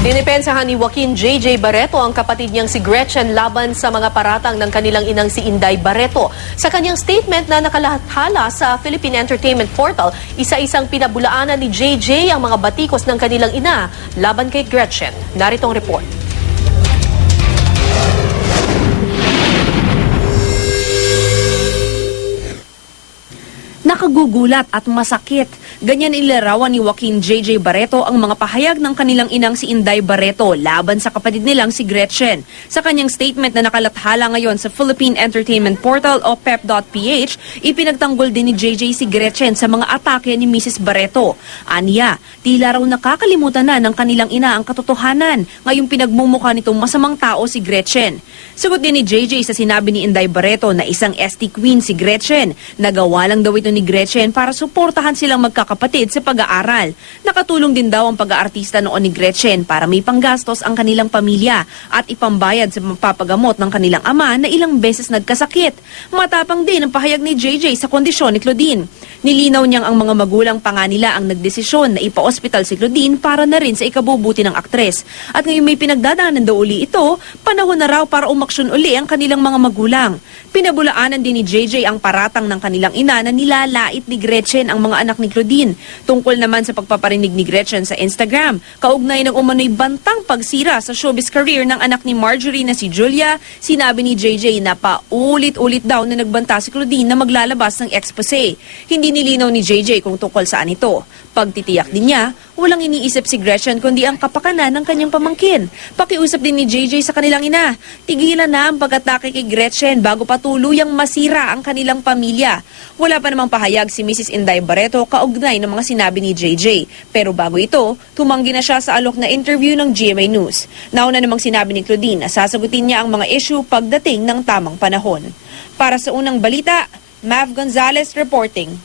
Dinipensahan ni Joaquin J.J. Barreto ang kapatid niyang si Gretchen laban sa mga paratang ng kanilang inang si Inday Barreto. Sa kanyang statement na nakalahathala sa Philippine Entertainment Portal, isa-isang pinabulaanan ni J.J. ang mga batikos ng kanilang ina laban kay Gretchen. Narito ang report. Nakagugulat at masakit. Ganyan ilarawan ni Joaquin J.J. Barreto ang mga pahayag ng kanilang inang si Inday Barreto laban sa kapatid nilang si Gretchen. Sa kanyang statement na nakalathala ngayon sa Philippine Entertainment Portal o PEP.ph, ipinagtanggol din ni J.J. si Gretchen sa mga atake ni Mrs. Barreto. Aniya, tila raw nakakalimutan na ng kanilang ina ang katotohanan ngayong pinagmumukha nitong masamang tao si Gretchen. Sagot din ni J.J. sa sinabi ni Inday Barreto na isang ST queen si Gretchen. Nagawa lang daw ito ni Gretchen para suportahan silang magkakapatid sa pag-aaral. Nakatulong din daw ang pag-aartista noon ni Gretchen para may panggastos ang kanilang pamilya at ipambayad sa mapapagamot ng kanilang ama na ilang beses nagkasakit. Matapang din ang pahayag ni JJ sa kondisyon ni Claudine. Nilinaw niyang ang mga magulang pa nga nila ang nagdesisyon na ipa-ospital si Claudine para na rin sa ikabubuti ng aktres. At ngayon may pinagdadaanan daw uli ito, panahon na raw para umaksyon uli ang kanilang mga magulang. Pinabulaanan din ni JJ ang paratang ng kanilang ina na nilalait ni Gretchen ang mga anak ni Claudine. Tungkol naman sa pagpaparinig ni Gretchen sa Instagram, kaugnay ng umano'y bantang pagsira sa showbiz career ng anak ni Marjorie na si Julia, sinabi ni JJ na paulit-ulit daw na nagbanta si Claudine na maglalabas ng expose. Hindi nilinaw ni JJ kung tungkol saan ito. Pagtitiyak din niya, walang iniisip si Gretchen kundi ang kapakanan ng kanyang pamangkin. Pakiusap din ni JJ sa kanilang ina, tigilan na ang pag-atake kay Gretchen bago pa tuluyang masira ang kanilang pamilya. Wala pa namang pahayag si Mrs. Inday Barreto kaugnay ng mga sinabi ni JJ. Pero bago ito, tumanggi na siya sa alok na interview ng GMA News. Nauna namang sinabi ni Claudine na sasagutin niya ang mga issue pagdating ng tamang panahon. Para sa unang balita, Mav Gonzalez reporting.